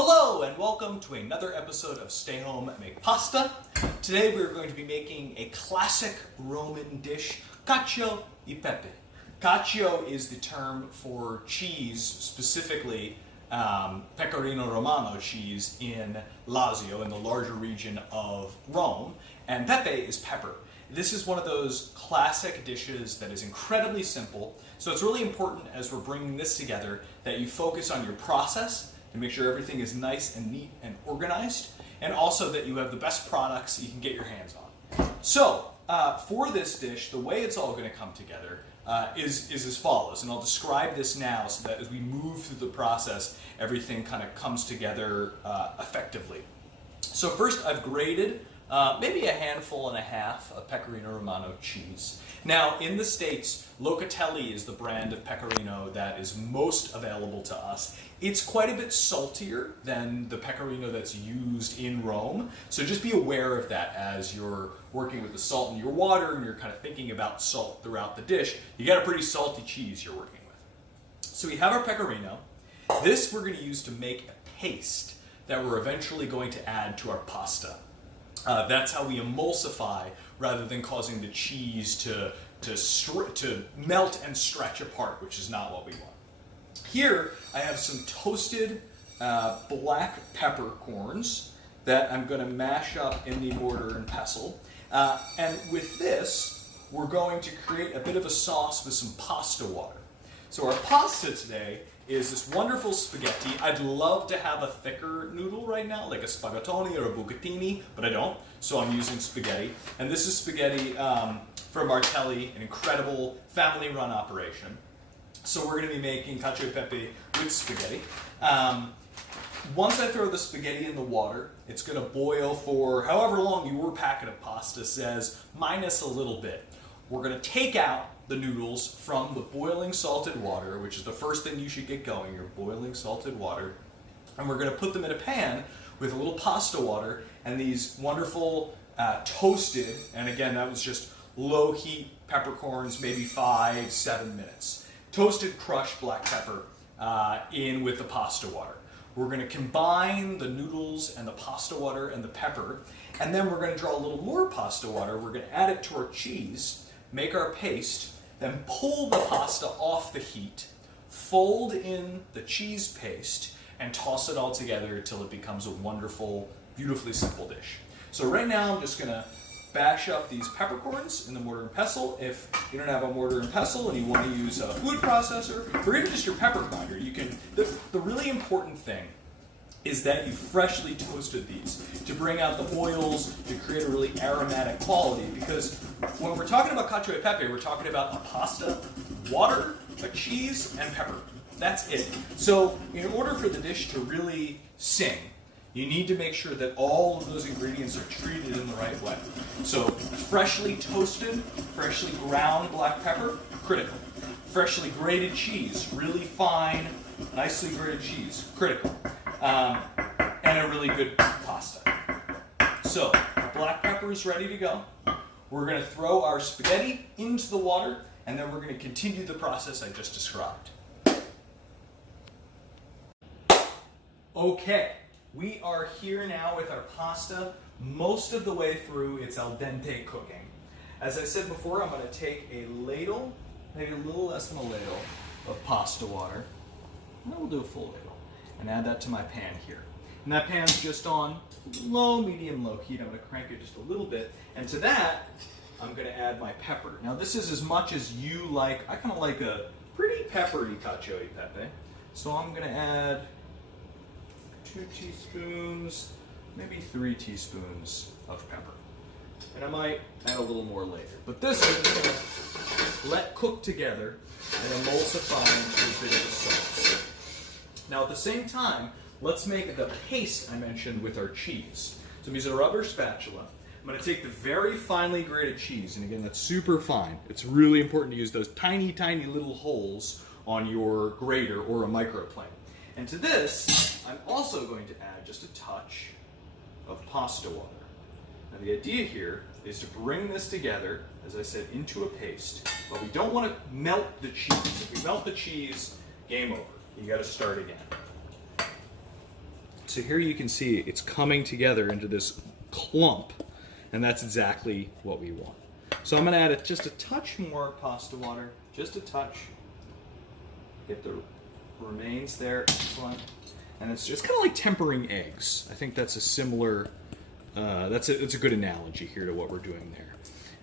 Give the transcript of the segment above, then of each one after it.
Hello and welcome to another episode of Stay Home Make Pasta. Today we're going to be making a classic Roman dish, Cacio e Pepe. Cacio is the term for cheese, specifically Pecorino Romano cheese in Lazio, in the larger region of Rome, and Pepe is pepper. This is one of those classic dishes that is incredibly simple, so it's really important as we're bringing this together that you focus on your process to make sure everything is nice and neat and organized, and also that you have the best products you can get your hands on. So, for this dish, the way it's all going to come together is as follows, and I'll describe this now so that as we move through the process, everything kind of comes together effectively. So first I've grated maybe a handful and a half of Pecorino Romano cheese. Now, in the States, Locatelli is the brand of Pecorino that is most available to us. It's quite a bit saltier than the Pecorino that's used in Rome, so just be aware of that as you're working with the salt in your water and you're kind of thinking about salt throughout the dish. You got a pretty salty cheese you're working with. So we have our Pecorino. This we're going to use to make a paste that we're eventually going to add to our pasta. That's how we emulsify rather than causing the cheese to melt and stretch apart, which is not what we want. Here I have some toasted black peppercorns that I'm going to mash up in the mortar and pestle. And with this, we're going to create a bit of a sauce with some pasta water. So our pasta today is this wonderful spaghetti. I'd love to have a thicker noodle right now, like a spaghettoni or a bucatini, but I don't, so I'm using spaghetti. And this is spaghetti from Martelli, an incredible family-run operation. So we're going to be making cacio e pepe with spaghetti. Once I throw the spaghetti in the water, it's going to boil for however long your packet of pasta says, minus a little bit. We're going to take out the noodles from the boiling salted water, which is the first thing you should get going, your boiling salted water, and we're going to put them in a pan with a little pasta water and these wonderful toasted, and again that was just low heat peppercorns, maybe 5-7 minutes, toasted crushed black pepper in with the pasta water. We're going to combine the noodles and the pasta water and the pepper, and then we're going to draw a little more pasta water. We're going to add it to our cheese, make our paste, then pull the pasta off the heat, fold in the cheese paste, and toss it all together until it becomes a wonderful, beautifully simple dish. So right now I'm just going to bash up these peppercorns in the mortar and pestle. If you don't have a mortar and pestle and you want to use a food processor, or even just your pepper grinder, you can. The really important thing is that you freshly toasted these to bring out the oils, to create a really aromatic quality, because when we're talking about cacio e pepe, we're talking about a pasta, water, a cheese, and pepper. That's it. So in order for the dish to really sing, you need to make sure that all of those ingredients are treated in the right way. So freshly toasted, freshly ground black pepper, critical. Freshly grated cheese, really fine, nicely grated cheese, critical. And a really good pasta. So, black pepper is ready to go. We're going to throw our spaghetti into the water, and then we're going to continue the process I just described. Okay, we are here now with our pasta most of the way through its al dente cooking. As I said before, I'm going to take a ladle, maybe a little less than a ladle, of pasta water, and then we'll do a full ladle, and add that to my pan here. And that pan's just on low, medium, low heat. I'm going to crank it just a little bit. And to that, I'm going to add my pepper. Now this is as much as you like. I kind of like a pretty peppery cacio e pepe. So I'm going to add 2 teaspoons, maybe 3 teaspoons of pepper. And I might add a little more later. But this I'm just going to let cook together and emulsify into a bit of a sauce. Now at the same time, let's make the paste I mentioned with our cheese. So I'm using a rubber spatula. I'm going to take the very finely grated cheese, and again that's super fine. It's really important to use those tiny, tiny little holes on your grater or a microplane. And to this, I'm also going to add just a touch of pasta water. Now the idea here is to bring this together, as I said, into a paste, but we don't want to melt the cheese. If we melt the cheese, game over. You got to start again. So So here you can see it's coming together into this clump, and that's exactly what we want. So I'm going to add just a touch more pasta water, just a touch. Get the remains there, excellent. And it's just kind of like tempering eggs. I think that's a similar, it's a good analogy here to what we're doing there.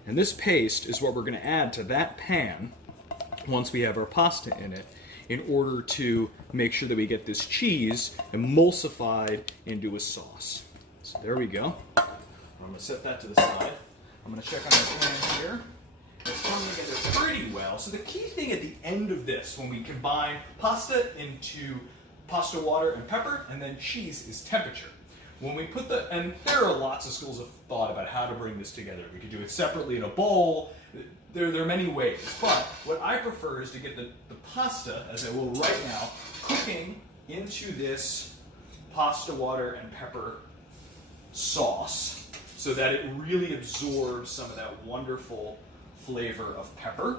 And this paste is what we're going to add to that pan once we have our pasta in it, in order to make sure that we get this cheese emulsified into a sauce. So there we go. I'm going to set that to the side. I'm going to check on our pan here. It's coming together pretty well. So the key thing at the end of this, when we combine pasta into pasta water and pepper, and then cheese, is temperature. When we put and there are lots of schools of thought about how to bring this together. We could do it separately in a bowl. There are many ways, but what I prefer is to get the pasta, as I will right now, cooking into this pasta water and pepper sauce so that it really absorbs some of that wonderful flavor of pepper.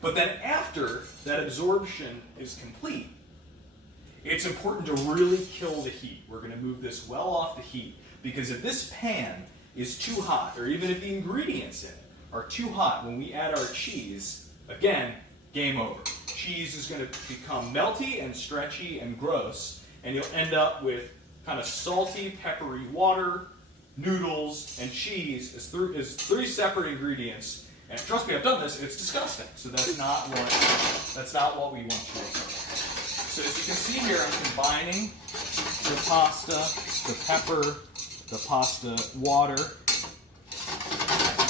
But then after that absorption is complete, it's important to really kill the heat. We're going to move this well off the heat, because if this pan is too hot, or even if the ingredients in it are too hot, when we add our cheese, again, game over. Cheese is going to become melty and stretchy and gross, and you'll end up with kind of salty, peppery water, noodles, and cheese as three separate ingredients. And trust me, I've done this, it's disgusting. So that's not what we want to do. So as you can see here, I'm combining the pasta, the pepper, the pasta water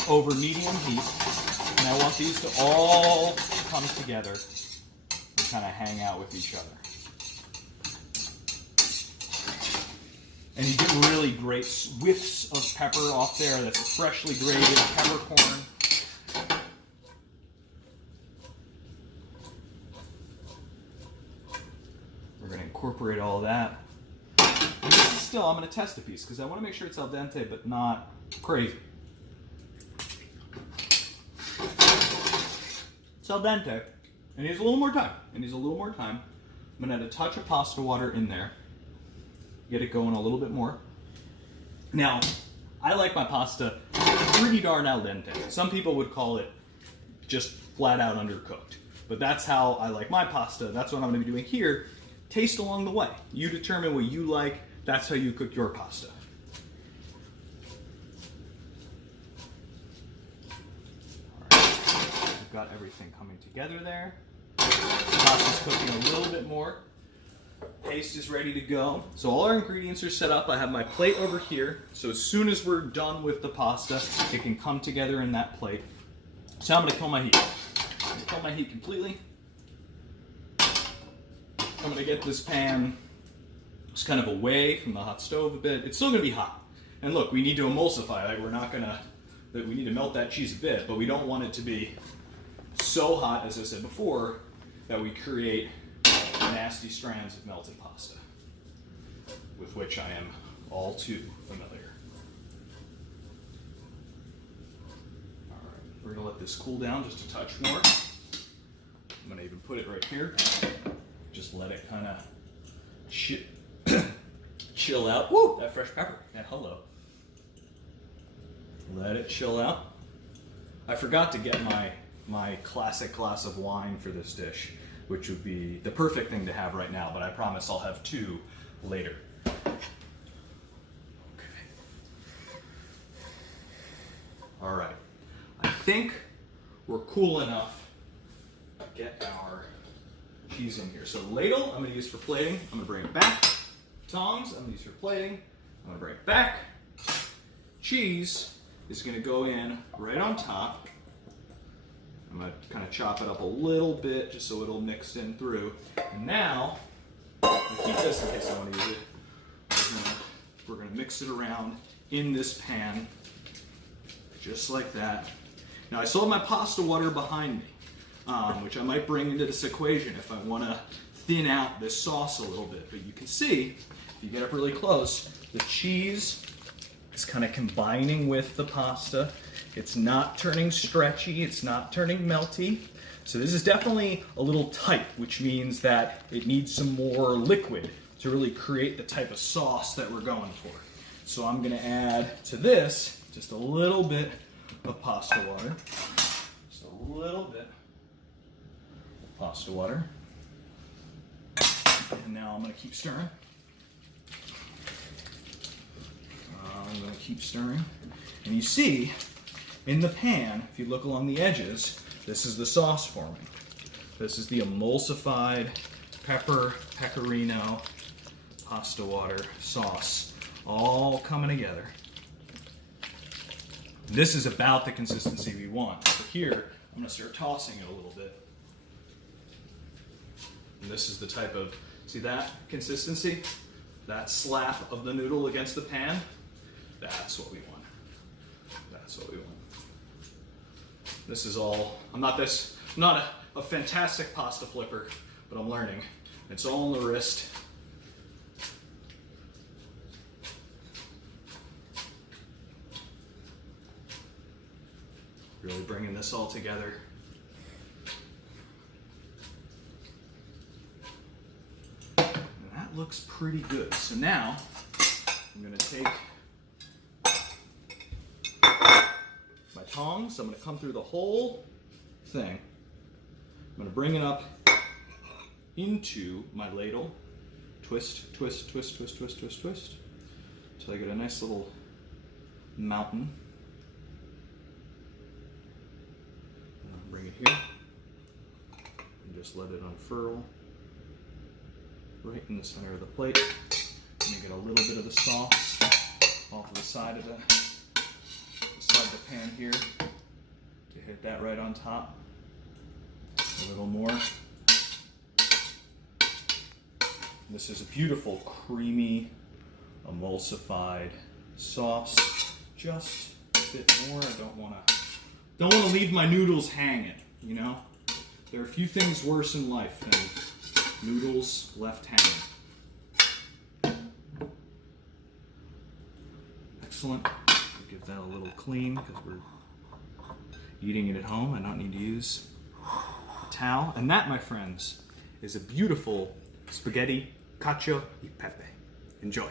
over medium heat. And I want these to all come together and kind of hang out with each other. And you get really great whiffs of pepper off there. That's freshly grated peppercorn. We're going to incorporate all that. And this is still, I'm going to test a piece because I want to make sure it's al dente but not crazy. It's al dente. It needs a little more time. I'm going to add a touch of pasta water in there. Get it going a little bit more. Now, I like my pasta pretty darn al dente. Some people would call it just flat out undercooked. But that's how I like my pasta. That's what I'm going to be doing here. Taste along the way. You determine what you like. That's how you cook your pasta. All right. We've got everything coming together there. Pasta's cooking a little bit more. Paste is ready to go. So all our ingredients are set up. I have my plate over here. So as soon as we're done with the pasta, it can come together in that plate. So I'm going to kill my heat. I'm going to kill my heat completely. I'm going to get this pan just kind of away from the hot stove a bit. It's still going to be hot. And look, we need to emulsify. Like we need to melt that cheese a bit, but we don't want it to be so hot, as I said before, that we create nasty strands of melted pasta, with which I am all too familiar. All right, we're going to let this cool down just a touch more. I'm going to even put it right here. Just let it kind of chill out. Woo! That fresh pepper. Yeah, hello. Let it chill out. I forgot to get my classic glass of wine for this dish, which would be the perfect thing to have right now, but I promise I'll have two later. Okay. All right. I think we're cool enough to get our cheese in here. So ladle, I'm going to use for plating. I'm going to bring it back. Tongs, I'm going to use for plating. I'm going to bring it back. Cheese is going to go in right on top. I'm going to kind of chop it up a little bit just so it'll mix in through. And now, I'll keep this in case I want to use it. We're going to mix it around in this pan, just like that. Now I still have my pasta water behind me, which I might bring into this equation if I want to thin out this sauce a little bit. But you can see, if you get up really close, the cheese is kind of combining with the pasta. It's not turning stretchy, it's not turning melty. So this is definitely a little tight, which means that it needs some more liquid to really create the type of sauce that we're going for. So I'm gonna add to this just a little bit of pasta water. Just a little bit of pasta water. And now I'm gonna keep stirring. I'm gonna keep stirring. And you see, in the pan, if you look along the edges, this is the sauce forming. This is the emulsified pepper, pecorino, pasta water sauce, all coming together. This is about the consistency we want. So here, I'm gonna start tossing it a little bit. And this is the type of, see that consistency? That slap of the noodle against the pan? That's what we want. That's what we want. This is all, I'm not a fantastic pasta flipper, but I'm learning. It's all in the wrist. Really bringing this all together. And that looks pretty good. So now, I'm gonna take my tongs, I'm gonna come through the whole thing. I'm gonna bring it up into my ladle. Twist, twist, twist, twist, twist, twist, twist. Until I get a nice little mountain. Bring it here. And just let it unfurl. Right in the center of the plate. And you get a little bit of the sauce off of the side of the pan here to hit that right on top. A little more. This is a beautiful, creamy, emulsified sauce. Just a bit more. I don't want to leave my noodles hanging. You know, there are a few things worse in life than noodles left hanging. Excellent. Give that a little clean because we're eating it at home. I don't need to use a towel. And that, my friends, is a beautiful spaghetti cacio e pepe. Enjoy.